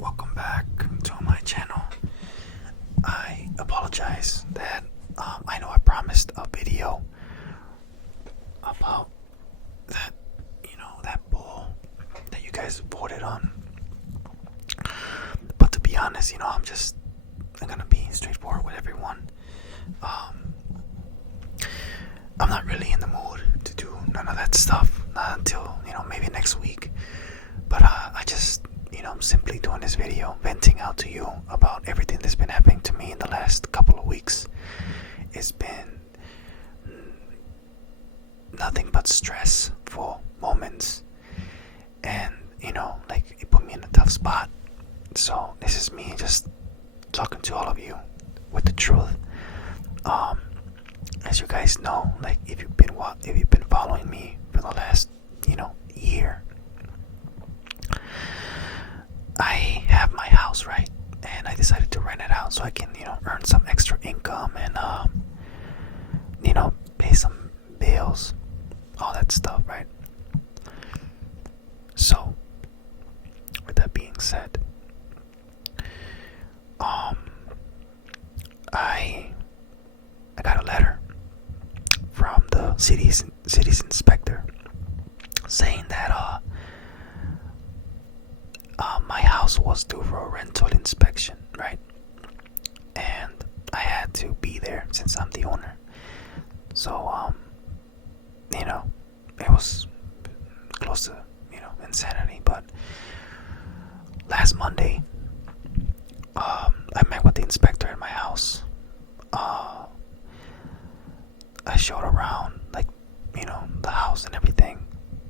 welcome back to my channel. I apologize that I know I promised a video about that, that poll that you guys voted on. But to be honest, I'm gonna be straightforward with everyone. I'm not really in the mood to do none of that stuff, not until, maybe next week. But I just, I'm simply doing this video, venting out to you about everything that's been happening to me in the last couple of weeks. It's been nothing but stressful moments. And, it put me in a tough spot. So this is me just talking to all of you with the truth. As you guys know, if you've been following me for the last, year, I have my house, right? And I decided to rent it out so I can, earn some extra income and, pay some bills, all that stuff, right? So, with that being said, I got a letter from the city's inspector saying that my house was due for a rental inspection, right? And I had to be there since I'm the owner. So it was close to insanity. But last Monday, I met with the inspector at my house. I showed around, the house and everything,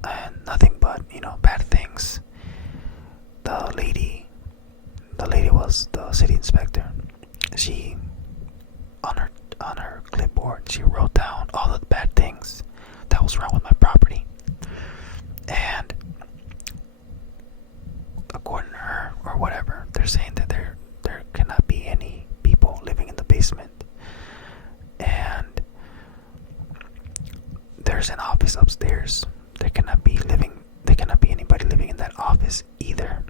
and nothing but, bad things. The lady was the city inspector. She, on her clipboard, she wrote down all the bad things that was wrong with my property. And according to her, or whatever, they're saying that there cannot be any people living in the basement. And there's an office upstairs. There cannot be anybody living in that office either.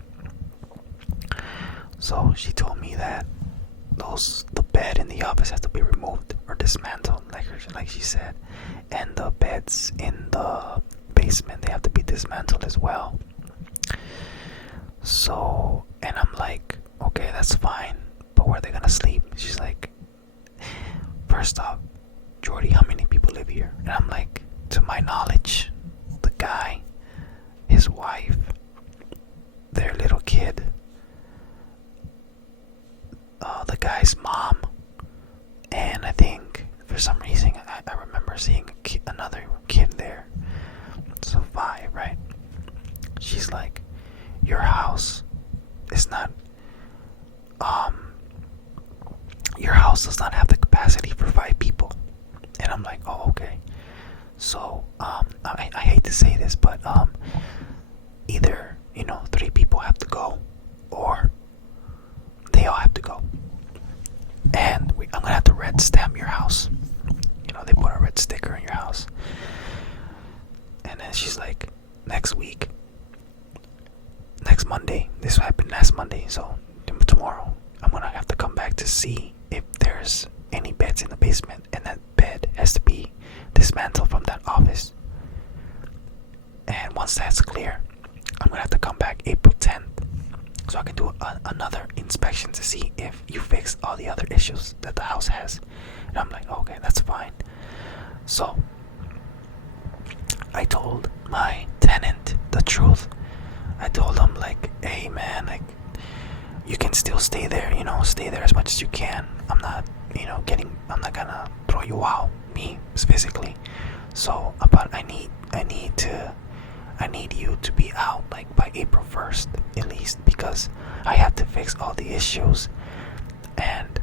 So she told me that the bed in the office has to be removed or dismantled, like she said, and the beds in the basement, they have to be dismantled as well. So, and I'm like, okay, that's fine, but where are they gonna sleep? She's like, first off, Jordy, how many people live here? And I'm like, to my knowledge, the guy, his wife, their little kid, the guy's mom, and I think for some reason I remember seeing another kid there. So 5, right? She's like, your house is not, your house does not have the capacity for 5 people. And I'm like, oh, okay. So, I hate to say this, but, either, 3 people have to go, or they all have to go. And I'm gonna have to red stamp your house. They put a red sticker in your house. And then she's like, next Monday, this happened last Monday, so tomorrow, I'm gonna have to come back to see if there's any beds in the basement, and that bed has to be dismantled from that office. And once that's clear, I'm gonna have to come back April 10th so I can do another inspection to see if you fixed all the other issues that the house has. And I'm like, okay, that's fine. So I told my tenant the truth. I told him, hey man, you can still stay there, stay there as much as you can. I'm not gonna throw you out, me physically. So, but I need you to be out by April 1st at least, because I have to fix all the issues, and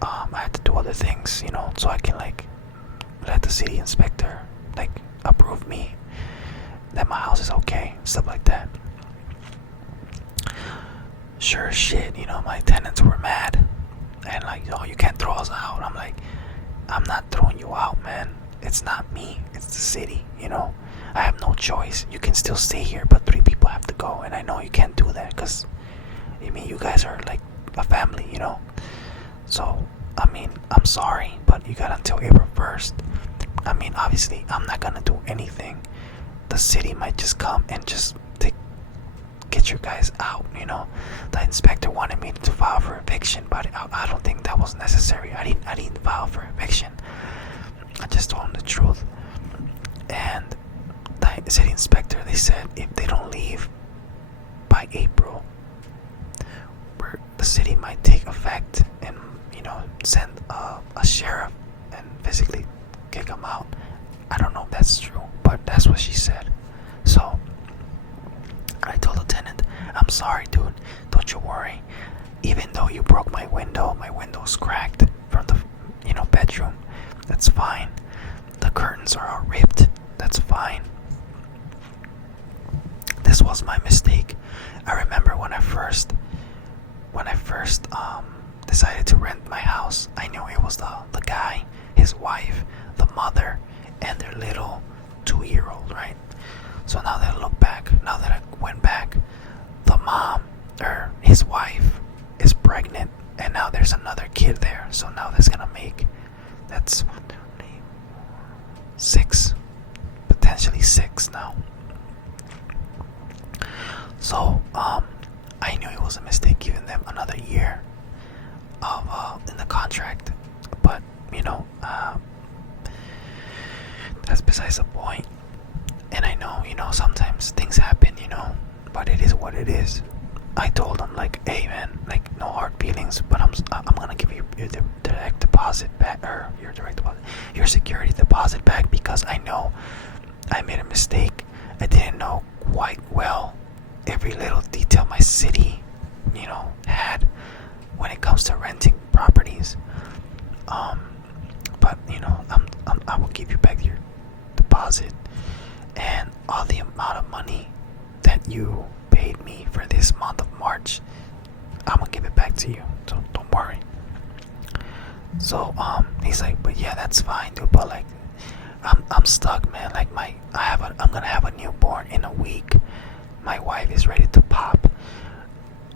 I have to do other things, so I can let the city inspector approve me that my house is okay, stuff like that. Sure as shit, my tenants were mad and oh, you can't throw us out. I'm like, I'm not throwing you out, man. It's not me, it's the city, I have no choice. You can still stay here, but 3 people have to go, and I know you can't do that because I mean, you guys are like a family, you know. So, I mean, I'm sorry, but you got until April 1st. I mean, obviously, I'm not gonna do anything. The city might just come and just get you guys out, you know. The inspector wanted me to file for eviction, but I don't think that was necessary. I didn't file for eviction. I just told him the truth. And the city inspector, they said if they don't leave by April, the city might take effect and, you know, send a sheriff and physically kick them out. I don't know if that's true, but that's what she said. So I told the tenant, I'm sorry, dude, don't you worry. Even though you broke my window's cracked from the, you know, bedroom. That's fine. The curtains are all ripped. That's fine. This was my mistake. I remember when I first decided to rent my house, I knew it was the guy, his wife, the mother, and their little 2-year-old, right? So now that I look back, now that I went back, the mom, or his wife, is pregnant, and now there's another kid there. So now that's 6, potentially 6 now. So I knew it was a mistake giving them another year of in the contract, but you know, that's besides the point. And I know, you know, sometimes things happen, you know, but it is what it is. I told him, like, hey man, like, no hard feelings, but I'm gonna give you your direct deposit back, or your security deposit back, because I know I made a mistake. I didn't know quite well every little detail my city, you know, had when it comes to renting properties. But you know, I will give you back your deposit, and all the amount of money that you paid me for this month of March, I'm gonna give it back to you, so don't worry. So he's like, but yeah, that's fine, dude, but like, I'm stuck, man. Like, I'm gonna have a newborn in a week. My wife is ready to pop.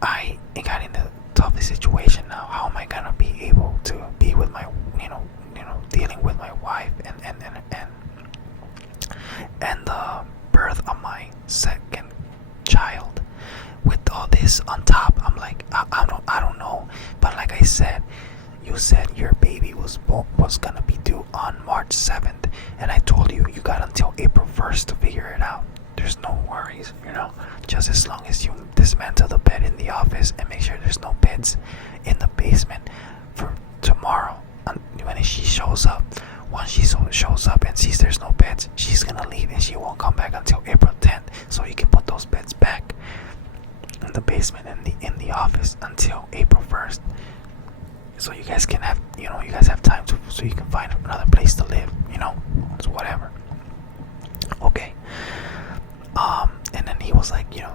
I got in a tough situation now. How am I gonna be able to be with my, you know, dealing with my wife and the birth of my second child with all this on top? I'm like, I don't know. But like I said, you said your baby was gonna be due on March 7th, and I told you got until April 1st to figure it out. There's no worries, you know, just as long as you dismantle the bed in the office and make sure there's no beds in the basement for tomorrow. And when she shows up, once she shows up and sees there's no beds, she's gonna leave and she won't come back until April 10th. So you can put those beds back in the basement and in the office until April 1st. So you guys can have, you know, you guys have time so you can find another place to live, you know, it's whatever. Okay. And then he was like, you know,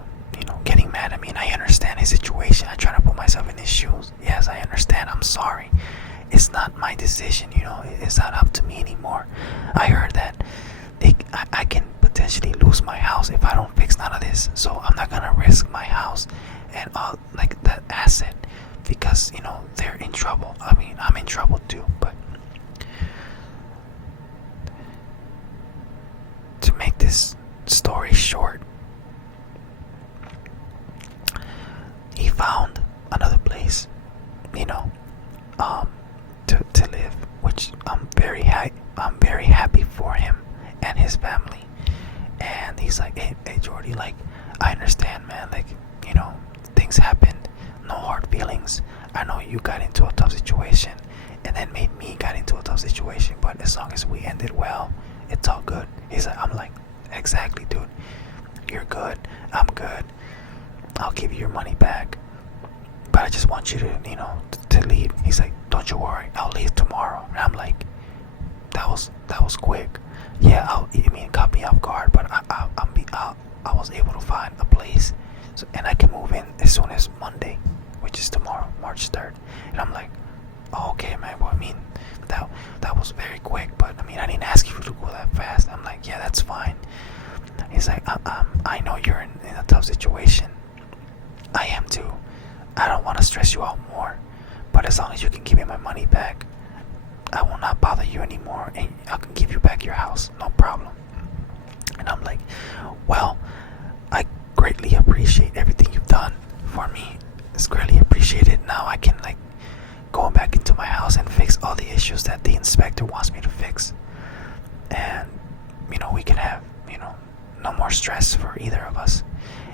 getting mad at me, and I understand his situation. I try to put myself in his shoes. Yes, I understand. I'm sorry. It's not my decision, you know. It's not up to me anymore. I heard that I can potentially lose my house if I don't fix none of this. So I'm not gonna risk my house and like that asset, because you know they're in trouble. I mean, I'm in trouble too. But to make this story short, he found another place, you know, to live, which I'm very happy for him and his family. And he's like, hey Jordy, like, I understand, man, like, you know, things happened, no hard feelings. I know you got into a tough situation and then made me got into a tough situation, but as long as we ended well, it's all good. I'm like, exactly, dude, you're good, I'm good, I'll give you your money back, but I just want you to, you know, to leave. He's like, don't you worry, I'll leave tomorrow. And I'm like, that was quick. Yeah, it caught me off guard, but I was able to find a place, so, and I can move in as soon as Monday, which is tomorrow, March 3rd. And I'm like, oh, okay, man. Well, I mean, that was very quick, but I mean, I didn't ask you to go that fast. I'm like, yeah, that's fine. He's like, I know you're in a tough situation. I am too. I don't want to stress you out more, but as long as you can give me my money back, I will not bother you anymore, and I can give you back your house, no problem. And I'm like, well, I greatly appreciate everything you've done for me. It's greatly appreciated. Now I can like go back into my house and fix all the issues that the inspector wants me to fix. And we can have no more stress for either of us.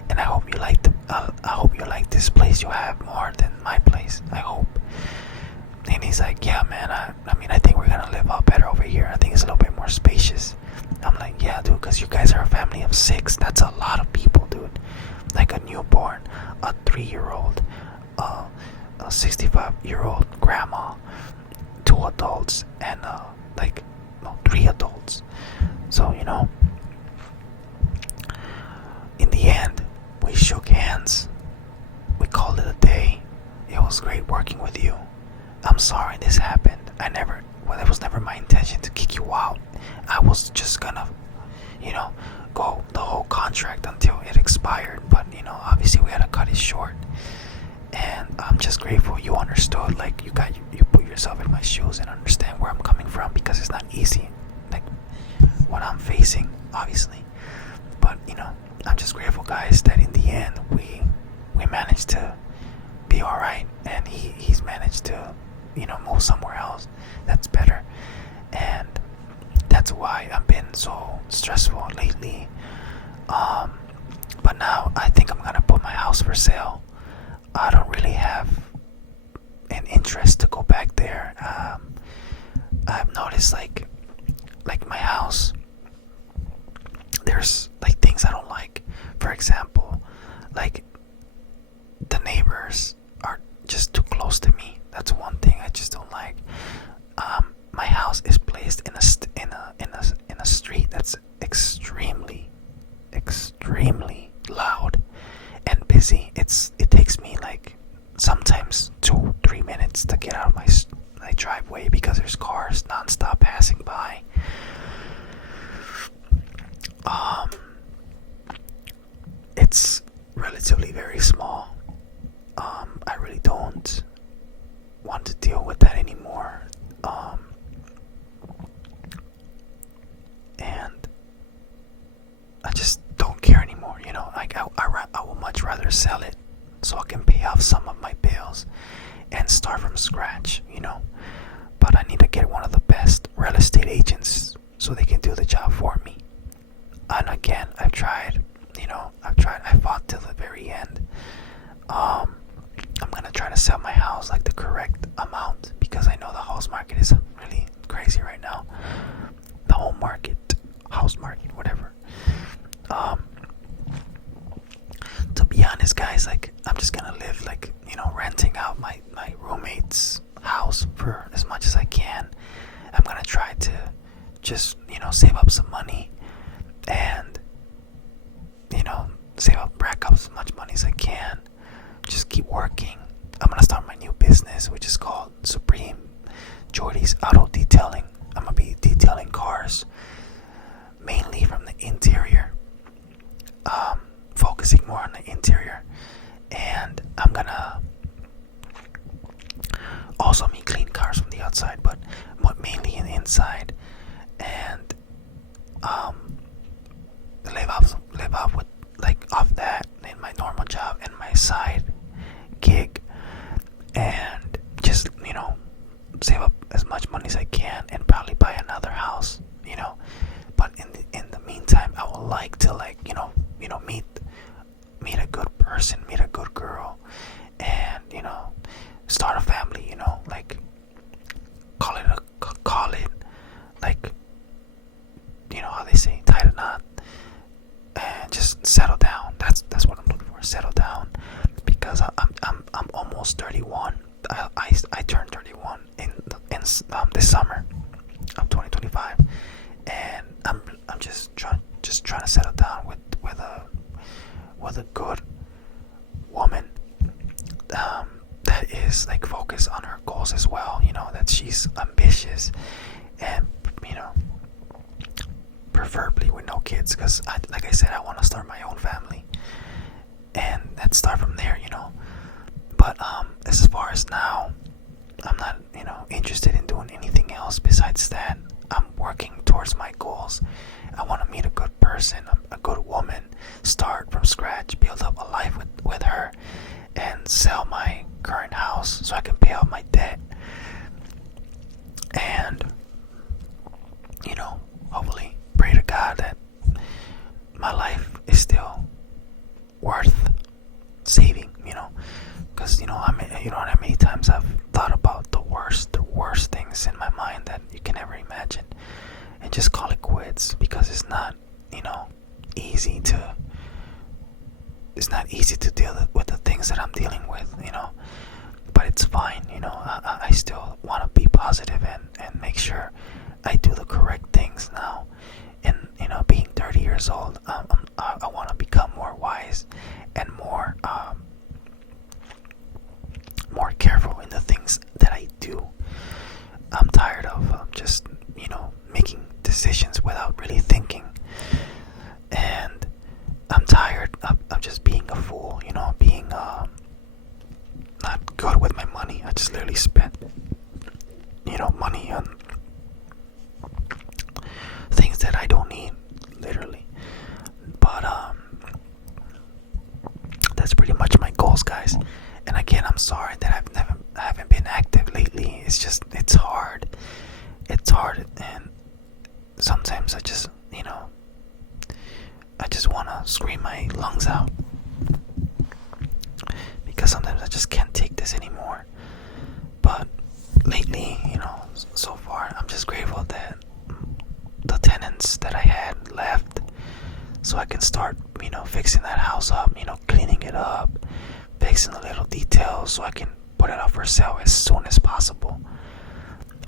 And I hope you like this place you have more than my place. I hope. And he's like, yeah, man. I think we're gonna live out better over here. I think it's a little bit more spacious. I'm like, yeah, dude, because you guys are a family of 6. That's a lot of people, dude. Like a newborn, a 3-year-old, a 65-year-old grandma, 2 adults, and 3 adults. So in the end, we shook hands. We called it a day. It was great working with you. I'm sorry this happened. It was never my intention to kick you out. I was just gonna, go the whole contract until it expired. But, obviously we had to cut it short. And I'm just grateful you understood. Like, you put yourself in my shoes and understand where I'm coming from, because it's not easy. Like, what I'm facing, obviously. But, I'm just grateful, guys, that in the end we managed to be alright. And he's managed to, move somewhere else that's better. And that's why I've been so stressful lately. But now I think I'm gonna put my house for sale. I don't really have an interest to go back there. I've noticed like my house, there's like things I don't like. For example, like the neighbors are just too close to me. That's one thing I just don't like. My house is placed in a street that's extremely loud and busy. It takes me like sometimes 2-3 minutes to get out of my driveway, because there's cars nonstop passing by. It's relatively very small. I really don't want to deal with that anymore. And I just don't care anymore. Like I would much rather sell it so I can pay off some of my bills and start from scratch. But I need to get one of the best real estate agents so they can do the job for me. And again, I've tried. I fought till the very end. I'm gonna try to sell my house like the correct amount, because I know the house market is really crazy right now. The house market, whatever. To be honest, guys, like I'm just gonna live like renting out my roommate's house for as much as I can. I'm gonna try to just save up some money and rack up as much money as I can. Just keep working. I'm gonna start my new business, which is called Supreme Jordy's Auto Detailing. I'm gonna be detailing cars, mainly from the interior, focusing more on the interior, and I'm gonna also clean cars from the outside, but mainly in the inside, and live off with off that in my normal job and my side gig, and just save up as much money as I can and probably buy another house. But in the meantime, I would like to meet a good person, meet a good girl, and start a family. Call it how they say, tie the knot, and just settle down. That's what I'm looking for. Settle down, because I'm almost 31. I turned 31 in this summer of 2025, and I'm just trying to settle down with a good woman that is focused on her goals as well. That she's ambitious, and preferably with no kids, because like I said, I want to start my own family, and let's start from there. But But as far as now, I'm not, interested in doing anything else besides that. I'm working towards my goals. I want to meet a good person, a good woman, start from scratch, build up a life with her, and sell my current house so I can pay off my debt. And, hopefully pray to God that my life is still worth saving, because, how many times I've thought about the worst things in my mind that you can ever imagine, and just call it quits, because it's not easy to deal with the things that I'm dealing with, but it's fine. I still want to be positive and make sure I do the correct things now. And being 30 years old, I want to become more wise and more careful in the things that I do. I'm tired of just making decisions without really thinking, and I'm tired of just being a fool, being not good with my money. I just literally spent money on things that I don't need, literally. But that's pretty much my goals, guys. And again, I'm sorry that I haven't been active lately. It's hard, and sometimes I just want to scream my lungs out, because sometimes I just can't take this anymore. But lately, so far, I'm just grateful that the tenants that I had left, so I can start, fixing that house up, cleaning it up, fixing the little details, so I can put it up for sale as soon as possible.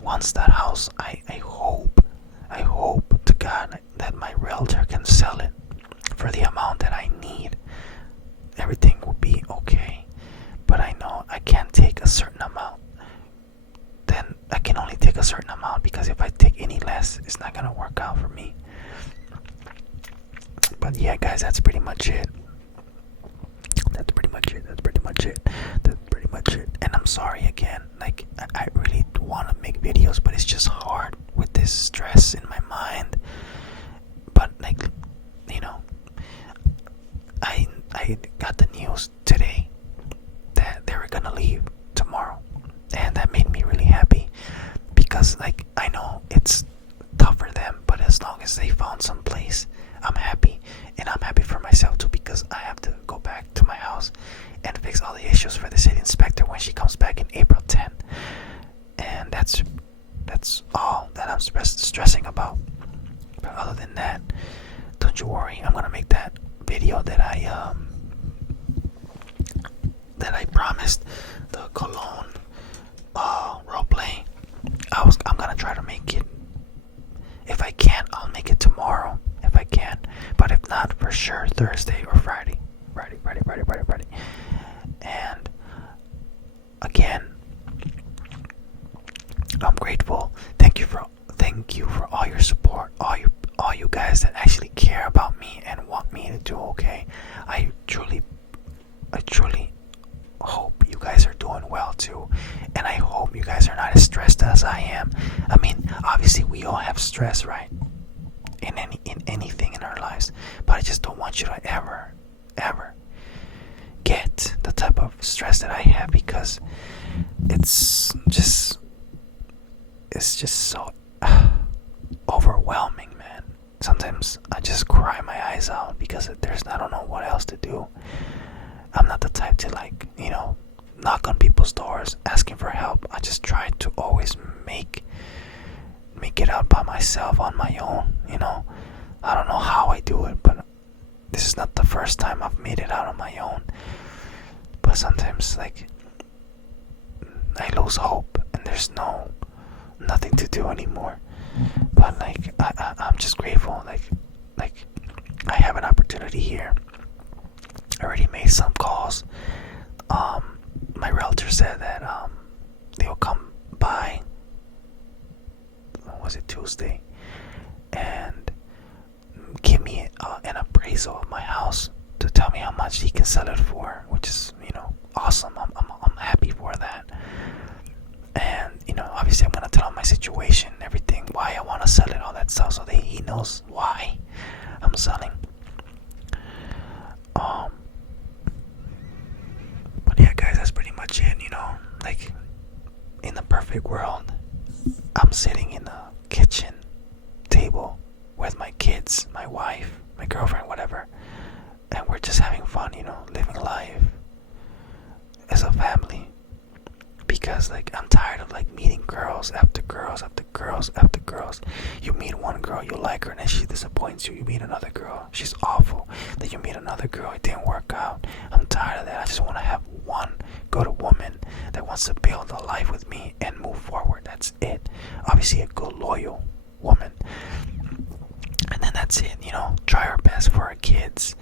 Once that house, I hope to God that my realtor can sell it for the amount that I need. Everything will be okay, but I know I can't take a certain amount. Then I can only take a certain amount, because if I take any less, it's not gonna work out for me. But yeah, guys, that's pretty much it. And I'm sorry again. Like, I really want to make videos, but it's just hard with this stress in my mind. But I got the news today that they were gonna leave tomorrow, and that made me really happy, because I know it's tough for them, but as long as they found some place, I'm happy. And I'm happy for myself too, because I have to go back to my house and fix all the issues for the city inspector when she comes back in April 10th. And that's all that I'm stressing about. But other than that, don't you worry, I'm gonna make that video that I promised, the Cologne roleplay. I'm gonna try to make it. If I can, I'll make it tomorrow, if I can. But if not, for sure Thursday or Friday. And again, I'm grateful. Thank you for all your support, all you guys that actually care about me and want me to do okay. I truly hope you guys are doing well too, and I hope you guys are not as stressed as I am. I mean, obviously we all have stress, right? In anything in our lives, but I just don't want you to ever get the type of stress that I have, because it's just so overwhelming, man. Sometimes I just cry my eyes out, because I don't know what else to do. I'm not the type to knock on people's doors asking for help. I just try to always make it out by myself on my own. I don't know how I do it, but this is not the first time I've made it out on my own. But sometimes I lose hope, and there's nothing to do anymore. But I'm just grateful. Like I have an opportunity here. I already made some calls. My realtor said that they'll come by. Was it Tuesday? And give me an appraisal of my house to tell me how much he can sell it for, which is awesome. I'm situation, everything, why I want to sell it, all that stuff, so that he knows why I'm selling. But yeah, guys, that's pretty much it. Like, in the perfect world, I'm sitting in a kitchen table with my kids, my wife, my girlfriend, whatever, and we're just having fun, living life as a family. Because like I'm tired of like meeting girls after girls after girls after girls. You meet one girl, you like her, and then she disappoints you. You meet another girl, she's awful. Then you meet another girl, it didn't work out. I'm tired of that. I just want to have one good woman that wants to build a life with me and move forward. That's it. Obviously a good, loyal woman. And then that's it. Try our best for our kids.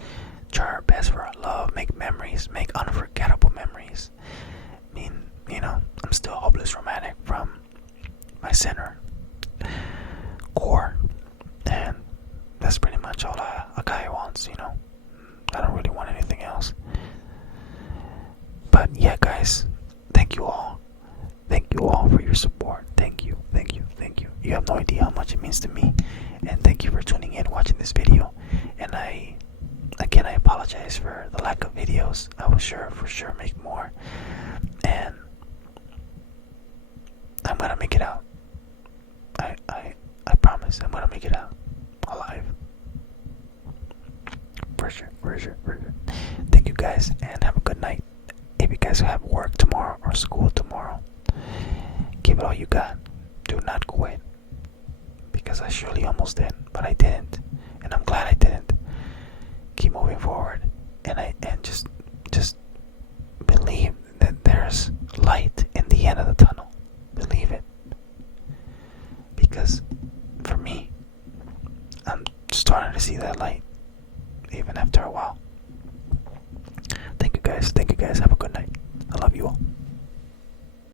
Try our best for our love. Make memories. Make unforgettable memories. I mean, I'm still hopeless romantic from my center core, and that's pretty much all a guy wants. I don't really want anything else. But yeah, guys, thank you all for your support. Thank you. You have no idea how much it means to me, and thank you for tuning in, watching this video. And I apologize for the lack of videos. I will for sure make more, and I'm gonna make it out. I promise I'm gonna make it out alive. For sure. Thank you guys, and have a good night. If you guys have work tomorrow or school tomorrow, give it all you got. Do not quit. Because I surely almost did, but I didn't. And I'm glad I didn't. Keep moving forward, and just believe that there's light in the end of the tunnel. Believe it. Because for me, I'm starting to see that light even after a while. Thank you guys. Have